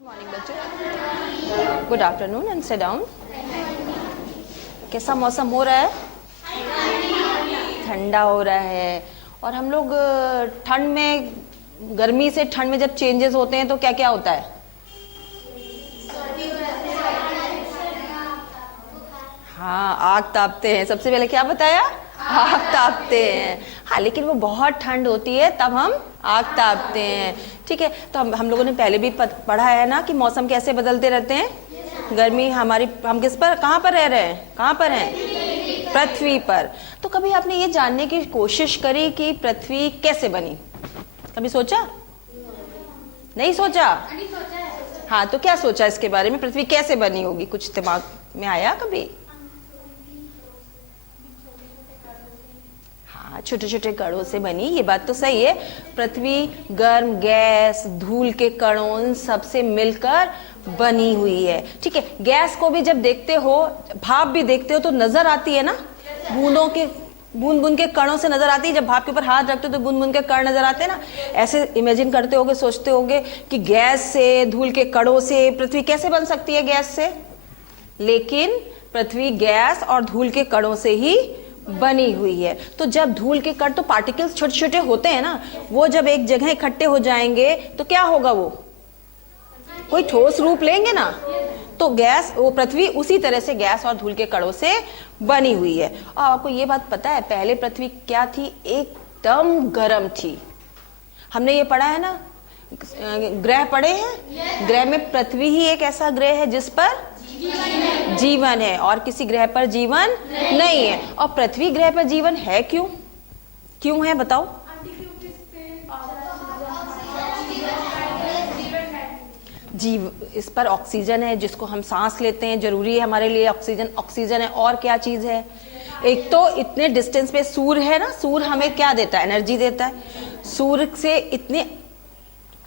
Good morning बच्चों, good afternoon and sit down. कैसा मौसम हो रहा है? ठंडा हो रहा है। और हम लोग ठंड में, गर्मी से ठंड में जब चेंजेस होते हैं तो क्या क्या होता है? हाँ, आग तापते हैं। सबसे पहले क्या बताया? आग तापते हैं। हाँ, लेकिन वो बहुत ठंड होती है तब हम आग तापते हैं। ठीक है, तो हम लोगों ने पहले भी पढ़ा है ना कि मौसम कैसे बदलते रहते हैं। गर्मी हमारी, हम किस पर, कहाँ पर रह रहे हैं, कहाँ पर हैं? पृथ्वी पर। तो कभी आपने ये जानने की कोशिश करी कि पृथ्वी कैसे बनी? कभी सोचा? नहीं सोचा? हाँ, तो क्या सोचा इसके बारे में, पृथ्वी कैसे बनी होगी? कुछ दिमाग में आया कभी? छोटे छोटे कणों से बनी, ये बात तो सही है। पृथ्वी गर्म गैस, धूल के कणों सबसे मिलकर बनी हुई है। ठीक है, गैस को भी जब देखते हो, भाप भी देखते हो तो नजर आती है ना, बूंदों के, बूंद बूंद के कणों से नजर आती है। जब भाप के ऊपर हाथ रखते हो तो बूंद बूंद के कण नजर आते हैं ना। ऐसे इमेजिन करते होगे, सोचते होगे कि गैस से, धूल के कणों से पृथ्वी कैसे बन सकती है? गैस से। लेकिन पृथ्वी गैस और धूल के कणों से ही बनी हुई है। तो जब धूल के कण, तो पार्टिकल्स छोटे छोटे होते हैं ना, वो जब एक जगह इकट्ठे हो जाएंगे तो क्या होगा? वो कोई ठोस रूप लेंगे ना। तो गैस, वो पृथ्वी उसी तरह से गैस और धूल के कणों से बनी हुई है। और आपको ये बात पता है, पहले पृथ्वी क्या थी? एकदम गर्म थी। हमने ये पढ़ा है ना, ग्रह पढ़े हैं। ग्रह में पृथ्वी ही एक ऐसा ग्रह है जिस पर जीवन है, और किसी ग्रह पर जीवन नहीं है। और पृथ्वी ग्रह पर जीवन है क्यों? क्यों है बताओ? जीव, इस पर ऑक्सीजन है जिसको हम सांस लेते हैं, जरूरी है हमारे लिए ऑक्सीजन। ऑक्सीजन है, और क्या चीज है? एक तो इतने डिस्टेंस पे सूर्य है ना, सूर्य हमें क्या देता है? एनर्जी देता है। सूर्य से इतने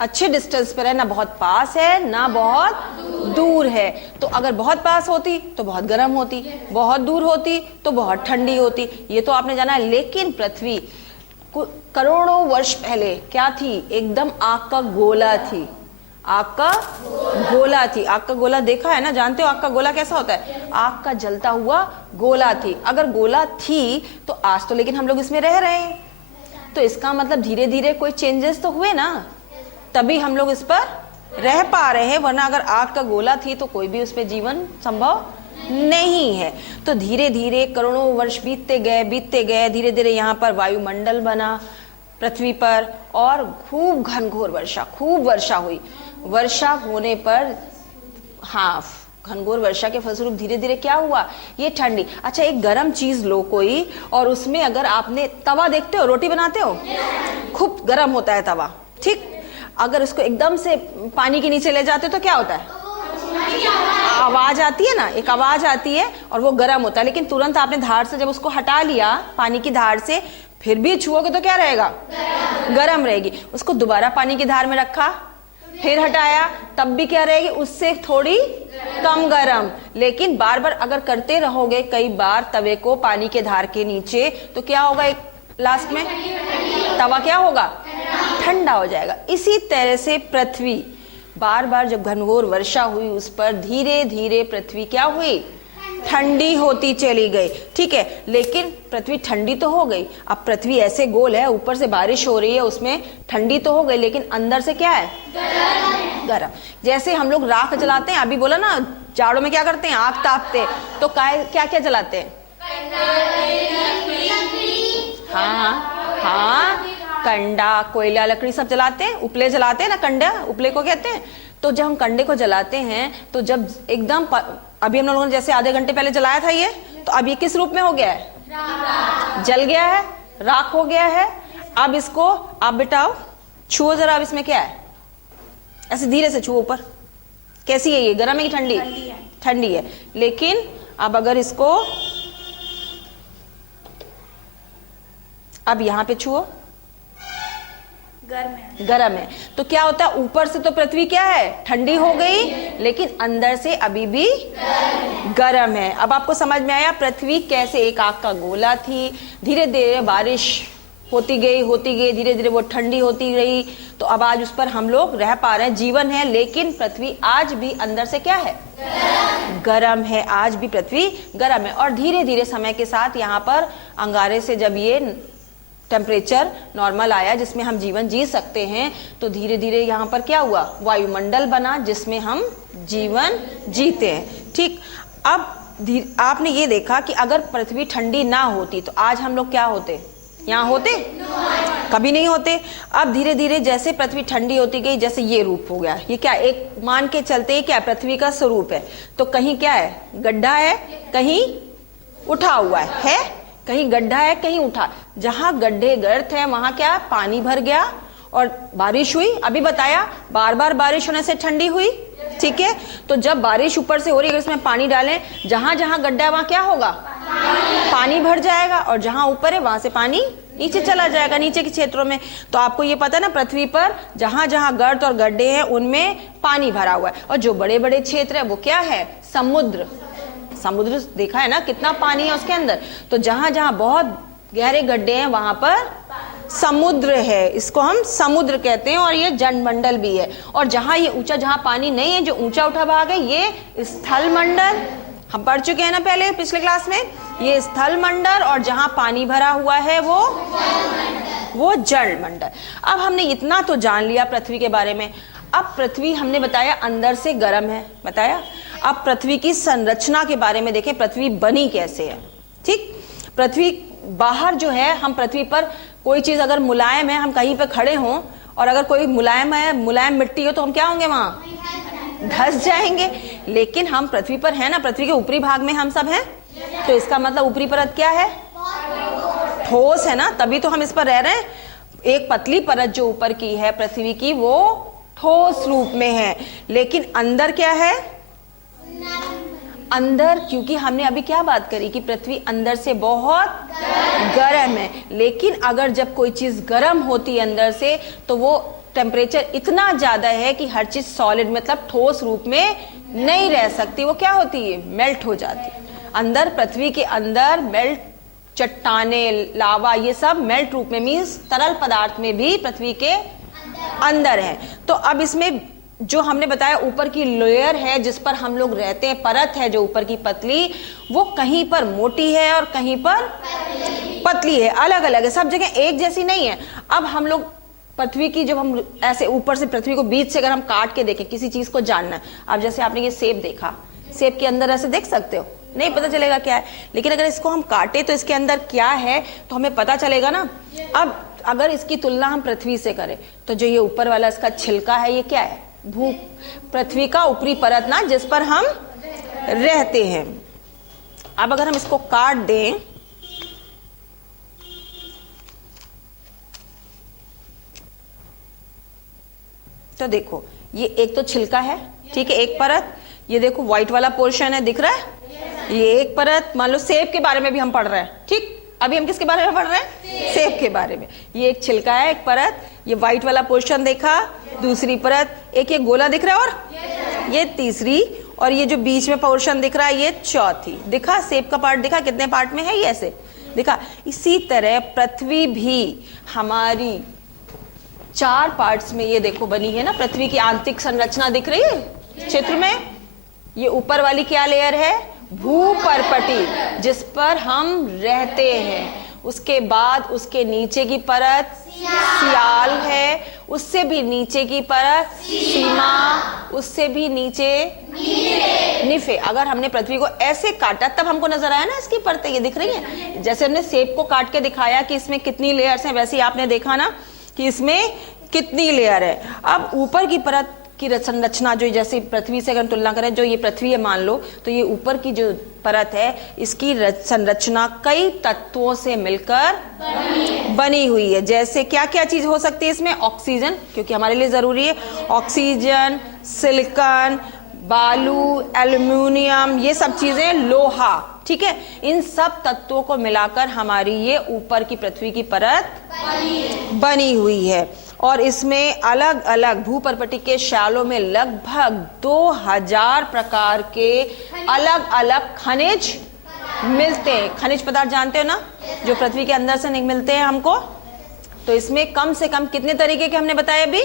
अच्छे डिस्टेंस पर है, ना बहुत पास है ना बहुत दूर है। तो अगर बहुत पास होती तो बहुत गर्म होती, बहुत दूर होती तो बहुत ठंडी होती। ये तो आपने जाना है। लेकिन पृथ्वी करोड़ों वर्ष पहले क्या थी? एकदम आग का गोला थी। आग का गोला थी। आग का गोला देखा है ना, जानते हो आग का गोला कैसा होता है? आग का जलता हुआ गोला थी। अगर गोला थी तो आज तो, लेकिन हम लोग इसमें रह रहे हैं, तो इसका मतलब धीरे धीरे कोई चेंजेस तो हुए ना, तभी हम लोग इस पर रह पा रहे हैं। वरना अगर आग का गोला थी तो कोई भी उस पर जीवन संभव नहीं है। तो धीरे धीरे करोड़ों वर्ष बीतते गए, धीरे धीरे यहाँ पर वायुमंडल बना पृथ्वी पर, और खूब घनघोर वर्षा, खूब वर्षा हुई। वर्षा होने पर, हाँ, घनघोर वर्षा के फलस्वरूप धीरे धीरे क्या हुआ? ये ठंडी। अच्छा, एक गर्म चीज लो कोई, और उसमें अगर आपने तवा, देखते हो रोटी बनाते हो, खूब गर्म होता है तवा, ठीक। अगर उसको एकदम से पानी के नीचे ले जाते हो तो क्या होता है? आवाज आती है ना, एक आवाज आती है, और वो गर्म होता है। लेकिन तुरंत आपने धार से जब उसको हटा लिया, पानी की धार से, फिर भी छुओगे तो क्या रहेगा? गर्म रहेगी। उसको दोबारा पानी की धार में रखा, फिर हटाया, तब भी क्या रहेगी? उससे थोड़ी कम गर्म। लेकिन बार बार अगर करते रहोगे कई बार तवे को पानी के धार के नीचे, तो क्या होगा? एक लास्ट में तवा क्या होगा? ठंडा हो जाएगा। इसी तरह से पृथ्वी, बार बार जब घनघोर वर्षा हुई उस पर, धीरे धीरे पृथ्वी क्या हुई? ठंडी होती चली गई। ठीक है, लेकिन पृथ्वी ठंडी तो हो गई। अब पृथ्वी ऐसे गोल है, ऊपर से बारिश हो रही है, उसमें ठंडी तो हो गई, लेकिन अंदर से क्या है? गरम। जैसे हम लोग राख जलाते हैं, अभी बोला ना, जाड़ों में क्या करते हैं? आग तापते हैं। तो क्या क्या जलाते हैं? हाँ, कंडा, कोयला, लकड़ी सब जलाते हैं। उपले जलाते हैं ना, कंडा, उपले को कहते हैं। तो जब हम कंडे को जलाते हैं, तो जब एकदम, अभी हम लोगों ने जैसे आधे घंटे पहले जलाया था ये, तो अब ये किस रूप में हो गया है? जल गया है, राख हो गया है। अब इसको आप बिठाओ, छुओ जरा, अब इसमें क्या है? ऐसे धीरे से छुओ ऊपर। कैसी है ये? गर्म है कि ठंडी? ठंडी है। लेकिन अब अगर इसको, अब यहाँ पे छुओ, गर्म है। तो क्या होता है? ऊपर से तो पृथ्वी क्या है? ठंडी हो गई, लेकिन अंदर से अभी भी गर्म है। अब आपको समझ में आया पृथ्वी कैसे एक आग का गोला थी, धीरे धीरे बारिश होती गई, धीरे धीरे वो ठंडी होती रही, तो अब आज उस पर हम लोग रह पा रहे हैं, जीवन है। लेकिन पृथ्वी आज भी अंदर से क्या है? गरम है। आज भी पृथ्वी गरम है। और धीरे धीरे समय के साथ यहाँ पर अंगारे से जब ये टेम्परेचर नॉर्मल आया जिसमें हम जीवन जी सकते हैं, तो धीरे धीरे यहाँ पर क्या हुआ? वायुमंडल बना जिसमें हम जीवन जीते हैं। ठीक, अब आपने ये देखा कि अगर पृथ्वी ठंडी ना होती तो आज हम लोग क्या होते? यहाँ होते? कभी नहीं होते। अब धीरे धीरे जैसे पृथ्वी ठंडी होती गई, जैसे ये रूप हो गया, ये क्या एक मान के चलते क्या पृथ्वी का स्वरूप है, तो कहीं क्या है? गड्ढा है, कहीं उठा हुआ है, कहीं गड्ढा है, कहीं उठा। जहां गड्ढे गर्त है वहां क्या? पानी भर गया और बारिश हुई। अभी बताया बार बार बारिश होने से ठंडी हुई। ठीक है, तो जब बारिश ऊपर से हो रही है, अगर इसमें पानी डालें, जहां जहां गड्ढा है वहां क्या होगा? पानी भर जाएगा, और जहां ऊपर है वहां से पानी नीचे चला जाएगा, नीचे के क्षेत्रों में। तो आपको ये पता है ना, पृथ्वी पर जहां जहां गर्त और गड्ढे हैं उनमें पानी भरा हुआ है, और जो बड़े बड़े क्षेत्र है वो क्या है? समुद्र। समुद्र देखा है ना कितना पानी है उसके अंदर। तो जहां जहां बहुत गहरे गड्ढे हैं वहां पर समुद्र है, इसको हम समुद्र कहते हैं, और ये जलमंडल भी है। और जहां ये ऊंचा, जहां पानी नहीं है, जो ऊंचा उठा भाग है, ये स्थल मंडल। हम पढ़ चुके हैं ना पहले पिछले क्लास में, ये स्थल मंडल, और जहां पानी भरा हुआ है वो जल मंडल। अब हमने इतना तो जान लिया पृथ्वी के बारे में। अब पृथ्वी हमने बताया अंदर से गर्म है, बताया। अब पृथ्वी की संरचना के बारे में देखें, पृथ्वी बनी कैसे है। ठीक, पृथ्वी बाहर जो है, हम पृथ्वी पर कोई चीज अगर मुलायम है, हम कहीं पे खड़े हों और अगर कोई मुलायम है, मुलायम मिट्टी हो, तो हम क्या होंगे? वहां धंस जाएंगे। लेकिन हम पृथ्वी पर है ना, पृथ्वी के ऊपरी भाग में हम सब हैं, तो इसका मतलब ऊपरी परत क्या है? ठोस है ना, तभी तो हम इस पर रह रहे हैं। एक पतली परत जो ऊपर की है पृथ्वी की, वो ठोस रूप में है। लेकिन अंदर क्या है? अंदर, क्योंकि हमने अभी क्या बात करी कि पृथ्वी अंदर से बहुत गर्म है। लेकिन अगर जब कोई चीज गर्म होती है अंदर से, तो वो टेम्परेचर इतना ज्यादा है कि हर चीज सॉलिड मतलब ठोस रूप में नहीं रह सकती। वो क्या होती है? मेल्ट हो जाती है। अंदर पृथ्वी के अंदर मेल्ट, चट्टाने, लावा, ये सब मेल्ट रूप में, मीन्स तरल पदार्थ में भी पृथ्वी के अंदर है। तो अब इसमें जो हमने बताया ऊपर की लेयर है जिस पर हम लोग रहते हैं, परत है जो ऊपर की पतली, वो कहीं पर मोटी है और कहीं पर पतली है, अलग अलग है, सब जगह एक जैसी नहीं है। अब हम लोग पृथ्वी की, जब हम ऐसे ऊपर से पृथ्वी को बीच से अगर हम काट के देखें, किसी चीज को जानना है, अब जैसे आपने ये सेब देखा, सेब के अंदर ऐसे देख सकते हो, नहीं पता चलेगा क्या है। लेकिन अगर इसको हम काटे तो इसके अंदर क्या है तो हमें पता चलेगा ना। अब अगर इसकी तुलना हम पृथ्वी से करें, तो जो ये ऊपर वाला इसका छिलका है, ये क्या है? भू पृथ्वी का ऊपरी परत ना, जिस पर हम रहते हैं। अब अगर हम इसको काट दें, तो देखो ये एक तो छिलका है, ठीक है, एक परत। ये देखो व्हाइट वाला पोर्शन है, दिख रहा है, ये एक परत। मान लो सेब के बारे में भी हम पढ़ रहे हैं, ठीक, अभी हम किसके बारे में पढ़ रहे हैं? सेब के बारे में। ये एक छिलका है, एक परत, ये व्हाइट वाला पोर्शन देखा, दूसरी परत, एक ये गोला दिख रहा है, और ये तीसरी, और ये जो बीच में पोर्शन दिख रहा है ये चौथी। दिखा सेब का पार्ट, दिखा कितने पार्ट में है ये, ऐसे दिखा। इसी तरह पृथ्वी भी हमारी 4 पार्ट्स में ये देखो बनी है ना। पृथ्वी की आंतरिक संरचना दिख रही है चित्र में। ये ऊपर वाली क्या लेयर है? भूपर्पटी, जिस पर हम रहते हैं। उसके बाद उसके नीचे की परत सियाल है, उससे भी नीचे की परत सीमा, उससे भी नीचे निफे। अगर हमने पृथ्वी को ऐसे काटा तब हमको नजर आया ना इसकी परतें, ये दिख रही हैं। जैसे हमने सेब को काट के दिखाया कि इसमें कितनी लेयर्स हैं, वैसे ही आपने देखा ना कि इसमें कितनी लेयर है। अब ऊपर की परत की संरचना जो, जैसे पृथ्वी से अगर तुलना करें, जो ये पृथ्वी है मान लो, तो ये ऊपर की जो परत है इसकी संरचना कई तत्वों से मिलकर बनी हुई है। जैसे क्या क्या चीज हो सकती है इसमें? ऑक्सीजन, क्योंकि हमारे लिए जरूरी है, ऑक्सीजन, सिलिकॉन, बालू, एल्युमिनियम, ये सब चीजें, लोहा, ठीक है। इन सब तत्वों को मिलाकर हमारी ये ऊपर की पृथ्वी की परत बनी हुई है। और इसमें अलग अलग भूपर्पटी के शैलों में लगभग 2000 प्रकार के अलग अलग खनिज मिलते हैं। खनिज पदार्थ जानते हो ना, जो पृथ्वी के अंदर से नहीं मिलते हैं हमको, तो इसमें कम से कम कितने तरीके के हमने बताए अभी?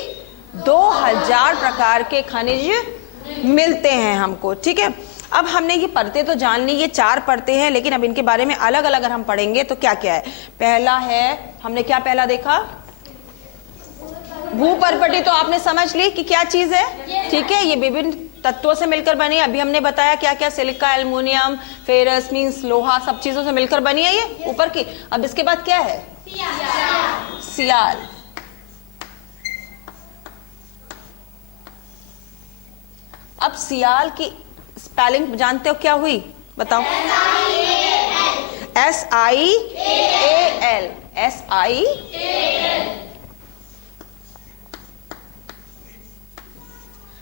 2000 प्रकार के खनिज मिलते हैं हमको, ठीक है। अब हमने ये परतें तो जान ली, ये 4 परतें हैं, लेकिन अब इनके बारे में अलग अलग अगर हम पढ़ेंगे तो क्या क्या है। पहला है, हमने क्या पहला देखा? भूपर्पटी, तो आपने समझ ली कि क्या चीज है, ठीक है। ये विभिन्न तत्वों से मिलकर बनी है। अभी हमने बताया क्या क्या, सिलिका, एल्युमिनियम, फेरस मींस लोहा, सब चीजों से मिलकर बनी है ये ऊपर की। अब इसके बाद क्या है? सियाल। अब सियाल की स्पेलिंग जानते हो क्या हुई? बताओ। SIAL। SIAL।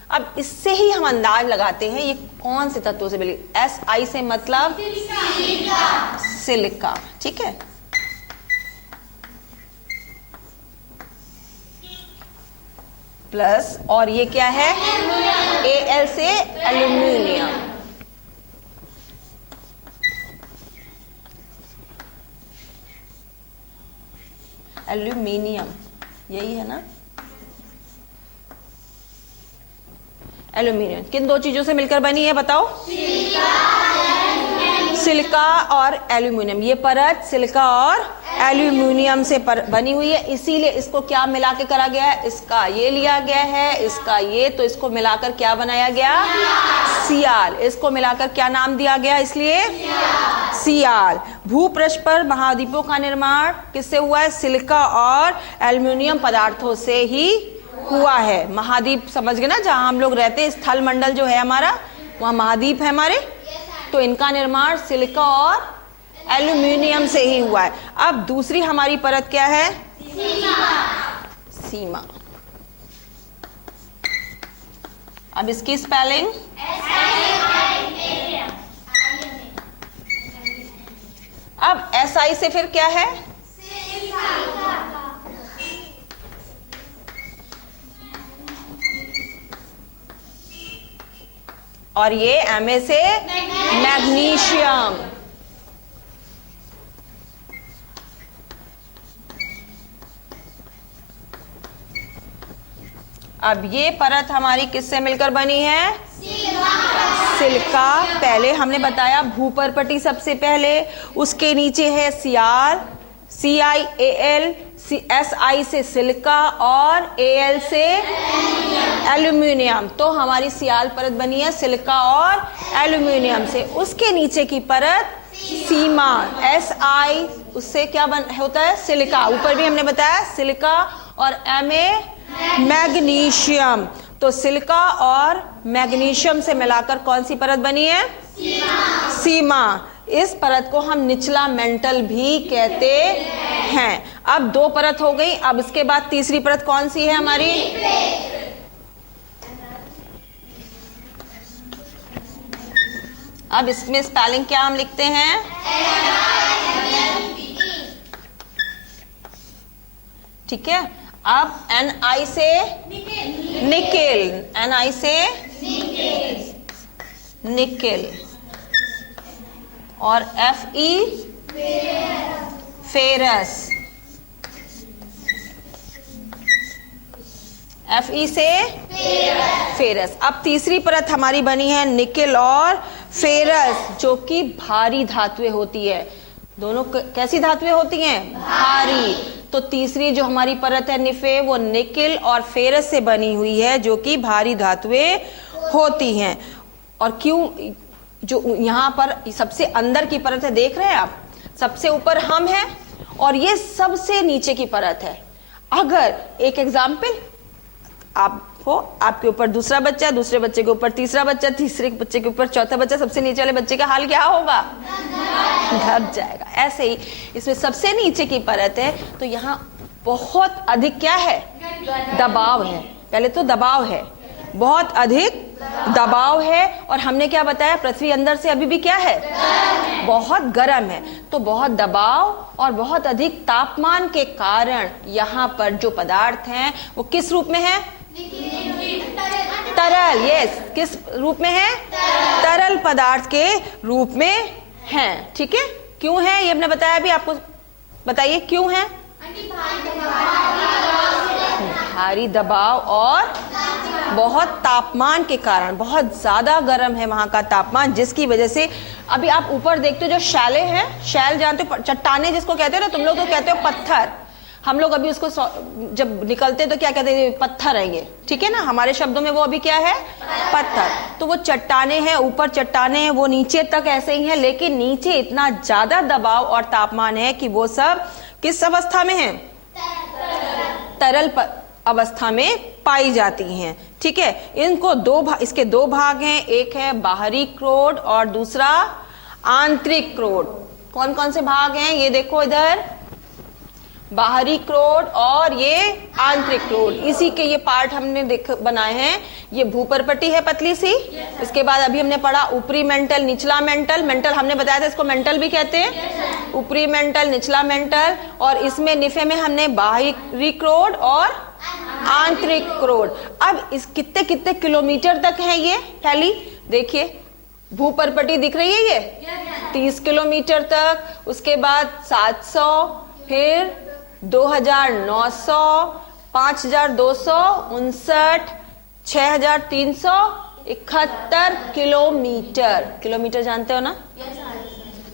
अब इससे ही हम अंदाज लगाते हैं ये कौन से तत्वों से मिली। SI से मतलब सिलिका, ठीक है। प्लस, और ये क्या है? AL से एल्यूमिनियम। एल्यूमिनियम यही है ना? एल्यूमिनियम किन 2 चीजों से मिलकर बनी है बताओ? सिलिका और एल्यूमिनियम। ये परत सिलिका और एल्यूमिनियम से बनी हुई है, इसीलिए इसको क्या मिला के करा गया है? इसका ये लिया गया है, इसका ये, तो इसको मिलाकर क्या बनाया गया? सियाल। इसको मिलाकर क्या नाम दिया गया? इसलिए सियाल। भूपृष्ठ पर महाद्वीपों का निर्माण किससे हुआ है? सिलिका और एल्यूमिनियम पदार्थों से ही हुआ है। महाद्वीप समझ गए ना, जहां हम लोग रहते हैं, स्थल मंडल जो है हमारा, वहां महाद्वीप है हमारे, तो इनका निर्माण सिलिका और एल्यूमिनियम से ही हुआ है। अब दूसरी हमारी परत क्या है? सीमा। अब इसकी स्पेलिंग अब SI से फिर क्या है? और ये MA से मैग्नीशियम। अब ये परत हमारी किससे मिलकर बनी है? सिलिका। पहले हमने बताया भूपर्पटी सबसे पहले, उसके नीचे है सियाल, CIAL, SI से सिलिका और AL से एल्यूमिनियम। तो हमारी सियाल परत बनी है सिलिका और एल्यूमिनियम से। उसके नीचे की परत सीमा, SI, उससे क्या होता है? सिलिका। ऊपर भी हमने बताया सिलिका और MA मैग्नीशियम। तो सिलिका और मैग्नीशियम से मिलाकर कौन सी परत बनी है? सीमा। इस परत को हम निचला मेंटल भी कहते हैं। अब 2 परत हो गई। अब इसके बाद तीसरी परत कौन सी है हमारी? अब इसमें स्पेलिंग क्या हम लिखते हैं? ठीक है। अब NI से निकेल, NI से निकेल, और FE फेरस, FE से फेरस। अब तीसरी परत हमारी बनी है निकेल और फेरस, जो कि भारी धातुएं होती है। दोनों कैसी धातुएं होती हैं? भारी। तो तीसरी जो हमारी परत है निफे, वो निकेल और फेरस से बनी हुई है, जो कि भारी धातुएं होती हैं। और क्यों? जो यहाँ पर सबसे अंदर की परत है, देख रहे हैं आप, सबसे ऊपर हम हैं और ये सबसे नीचे की परत है। अगर एक एग्जाम्पल, आपको, आपके ऊपर दूसरा बच्चा, दूसरे बच्चे के ऊपर तीसरा बच्चा, तीसरे बच्चे के ऊपर चौथा बच्चा, सबसे नीचे वाले बच्चे का हाल क्या होगा? दब जाएगा। ऐसे ही इसमें सबसे नीचे की परत है, तो यहाँ बहुत अधिक क्या है? दबाव है। पहले तो दबाव है, बहुत अधिक दबाव है। और हमने क्या बताया? पृथ्वी अंदर से अभी भी क्या है? बहुत गर्म है। तो बहुत दबाव और बहुत अधिक तापमान के कारण यहाँ पर जो पदार्थ हैं वो किस रूप में है? तरल। यस, किस रूप में है? तरल पदार्थ के रूप में हैं। ठीक है। क्यों है ये हमने बताया अभी आपको, बताइए क्यों है? भारी दबाव और बहुत तापमान के कारण, बहुत ज्यादा गर्म है वहां का तापमान, जिसकी वजह से अभी आप ऊपर देखते हो जो शैले हैं, शैल जानते हो, चट्टाने जिसको कहते हो ना, तुम लोग तो कहते हो पत्थर, हम लोग अभी उसको जब निकलते हैं तो क्या कहते हैं, पत्थर है ये, ठीक है ना, हमारे शब्दों में वो अभी क्या है, पत्थर। तो वो चट्टाने हैं, ऊपर चट्टाने हैं, वो नीचे तक ऐसे ही है, लेकिन नीचे इतना ज्यादा दबाव और तापमान है कि वो सब किस अवस्था में है, तरल अवस्था में पाई जाती हैं, ठीक है। इनको इसके दो भाग हैं, एक है बाहरी क्रोड और दूसरा आंतरिक क्रोड। कौन कौन से भाग हैं ये देखो इधर, बाहरी क्रोड और ये आंतरिक क्रोड, इसी के ये पार्ट हमने बनाए हैं। ये भूपर्पटी है पतली सी, इसके बाद अभी हमने पढ़ा ऊपरी मेंटल, निचला मेंटल, मेंटल हमने बताया था इसको मेंटल भी कहते हैं, ऊपरी मेंटल, निचला मेंटल, और इसमें निफे में हमने बाहरी क्रोड और आंतरिक क्रोड। अब इस कितने कितने किलोमीटर तक है ये फैली, देखिए भूपर्पटी दिख रही है ये 30 किलोमीटर तक, उसके बाद 700, फिर 2900, 5259, 6371 किलोमीटर। किलोमीटर जानते हो ना,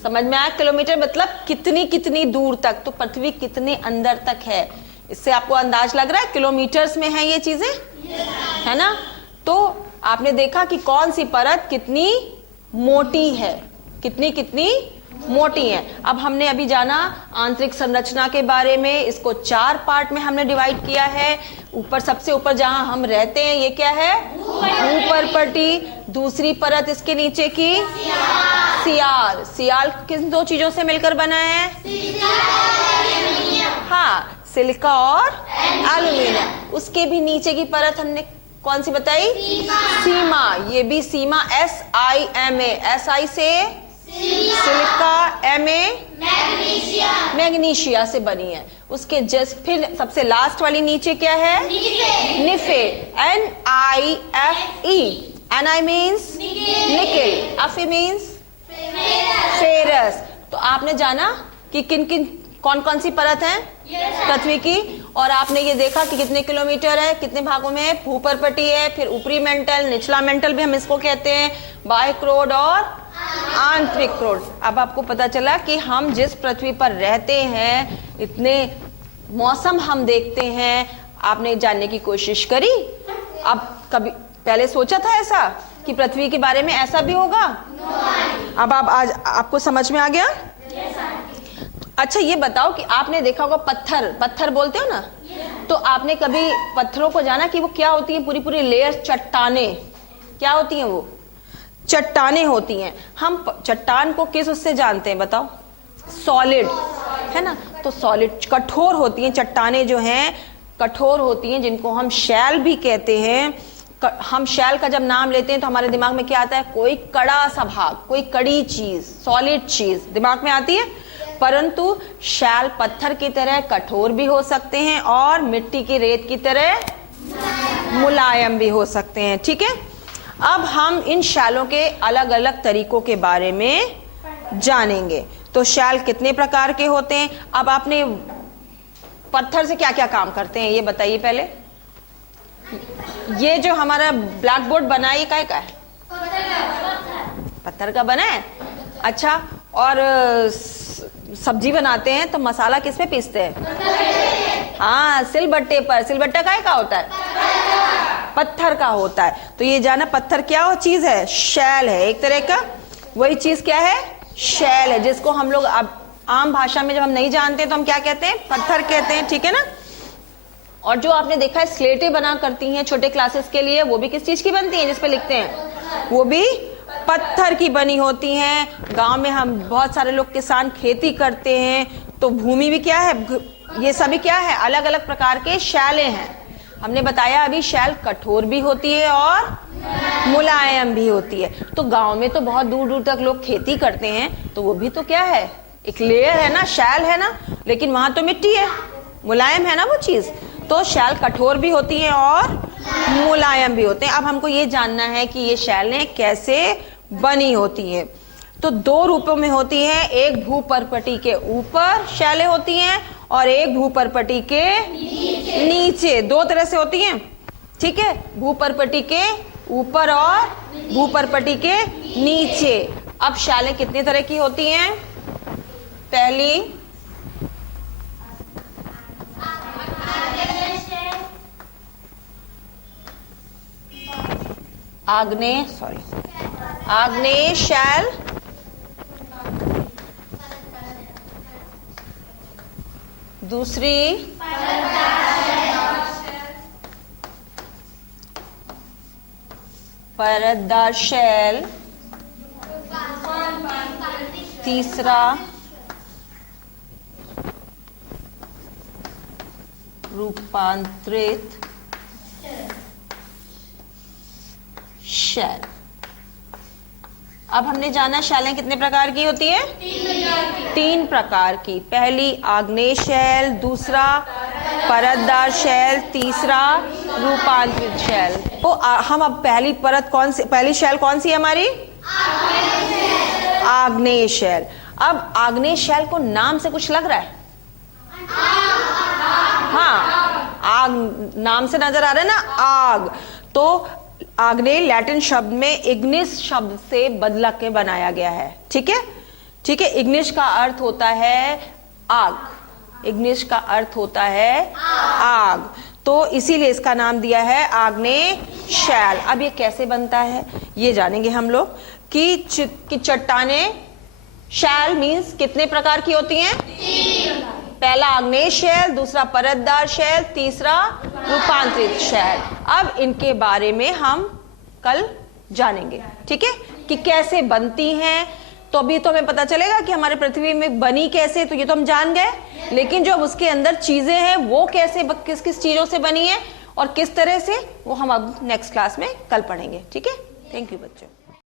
समझ में आया, किलोमीटर मतलब कितनी कितनी दूर तक, तो पृथ्वी कितने अंदर तक है, इससे आपको अंदाज लग रहा है, किलोमीटर्स में है ये चीजें, है ना। तो आपने देखा कि कौन सी परत कितनी मोटी है, कितनी कितनी मोटी है। अब हमने अभी जाना आंतरिक संरचना के बारे में, इसको 4 पार्ट में हमने डिवाइड किया है। ऊपर सबसे ऊपर जहां हम रहते हैं ये क्या है, भूपर्पटी, दूसरी परत इसके नीचे की सियाल। सियाल किन दो चीजों से मिलकर बना है, हाँ, सिलिका और एल्यूमिनियम। उसके भी नीचे की परत हमने कौन सी बताई, सीमा। ये भी सीमा, SIMA, SI से सिलिका, MA मैग्नीशिया से बनी है। उसके जस्ट फिर सबसे लास्ट वाली नीचे क्या है, निफे, NIFE, NI means nickel, FE means ferrous. तो आपने जाना कि किन किन कौन कौन सी परत है पृथ्वी की, और आपने ये देखा कि कितने किलोमीटर है, कितने भागों में है, भूपर्पटी है, फिर ऊपरी मेंटल, निचला मेंटल भी हम इसको कहते हैं, बाह्य क्रोड और आंतरिक क्रोड। अब आपको पता चला कि हम जिस पृथ्वी पर रहते हैं, इतने मौसम हम देखते हैं, आपने जानने की कोशिश करी। अब कभी पहले सोचा था ऐसा कि पृथ्वी के बारे में ऐसा भी होगा? अब आप आज आपको समझ में आ गया? अच्छा ये बताओ कि आपने देखा होगा पत्थर बोलते हो ना, तो आपने कभी पत्थरों को जाना कि वो क्या होती है, पूरी पूरी लेयर, चट्टाने क्या होती हैं, वो चट्टाने होती हैं। हम चट्टान को किस उससे जानते हैं बताओ, सॉलिड, है ना। तो सॉलिड कठोर होती हैं, चट्टाने जो हैं कठोर होती हैं, जिनको हम शैल भी कहते हैं। हम शैल का जब नाम लेते हैं तो हमारे दिमाग में क्या आता है, कोई कड़ा सा भाग, कोई कड़ी चीज, सॉलिड चीज दिमाग में आती है। परंतु शैल पत्थर की तरह कठोर भी हो सकते हैं और मिट्टी की रेत की तरह मुलायम भी हो सकते हैं, ठीक है। अब हम इन शैलों के अलग अलग तरीकों के बारे में जानेंगे। तो शैल कितने प्रकार के होते हैं। अब आपने पत्थर से क्या क्या काम करते हैं ये बताइए पहले। ये जो हमारा ब्लैक बोर्ड बना है ये काय का है, पत्थर का बना है। अच्छा, और सब्जी बनाते हैं तो मसाला किस पे पीसते हैं, हाँ सिलबट्टे पर। सिलबट्टा काय का होता है, पत्थर का होता है। तो ये जाना पत्थर क्या हो चीज है, शैल है एक तरह का। वही चीज क्या है, शैल है, जिसको हम लोग आम भाषा में जब हम नहीं जानते तो हम क्या कहते हैं, पत्थर कहते हैं, ठीक है ना। और जो आपने देखा है स्लेटें बना करती हैं छोटे क्लासेस के लिए, वो भी किस चीज की बनती हैं, जिसपे लिखते हैं, वो भी पत्थर की बनी होती हैं। गांव में हम बहुत सारे लोग किसान खेती करते हैं, तो भूमि भी क्या है, ये सभी क्या है, अलग अलग प्रकार के शैलें हैं। हमने बताया अभी शैल कठोर भी होती है और मुलायम भी होती है। तो गांव में तो बहुत दूर दूर तक लोग खेती करते हैं, तो वो भी तो क्या है, एक लेयर है ना, शैल है ना, लेकिन वहां तो मिट्टी है, मुलायम है ना वो चीज। तो शैल कठोर भी होती है और मुलायम भी होते हैं। अब हमको ये जानना है कि ये शैलें कैसे बनी होती हैं। तो 2 रूपों में होती हैं, एक भूपर्पटी के ऊपर शैलें होती हैं और एक भूपर्पटी के नीचे। दो तरह से होती हैं, ठीक है, भूपर्पटी के ऊपर और भूपर्पटी के नीचे। अब शैलें कितने तरह की होती हैं? पहली आग्नेय शैल, दूसरी परतदार शैल, तीसरा रूपांतरित शैल। अब हमने जाना शैलें कितने प्रकार की होती है? तीन प्रकार की। पहली आग्नेय शैल, दूसरा परतदार शैल, तीसरा रूपांतरित शैल। तो हम अब पहली परत कौन सी, पहली शैल कौन सी है हमारी? आग्नेय शैल। अब आग्नेय शैल को नाम से कुछ लग रहा है? हाँ, आग नाम से नजर आ रहा है ना, आग। तो आग्नेय लैटिन शब्द में इग्निस शब्द से बदला के बनाया गया है, ठीक है, ठीक है। इग्निस का अर्थ होता है आग, इग्निस का अर्थ होता है आग, तो इसीलिए इसका नाम दिया है आग्नेय शैल। अब ये कैसे बनता है ये जानेंगे हम लोग कि चट्टानें, शैल मीन्स कितने प्रकार की होती हैं? पहला आग्नेय शैल, दूसरा परतदार शैल, तीसरा रूपांतरित शैल। अब इनके बारे में हम कल जानेंगे, ठीक है, कि कैसे बनती हैं। तो अभी तो हमें पता चलेगा कि हमारे पृथ्वी में बनी कैसे, तो ये तो हम जान गए, लेकिन जो उसके अंदर चीजें हैं वो कैसे, किस किस चीजों से बनी है और किस तरह से, वो हम अब नेक्स्ट क्लास में कल पढ़ेंगे, ठीक है। थैंक यू बच्चों।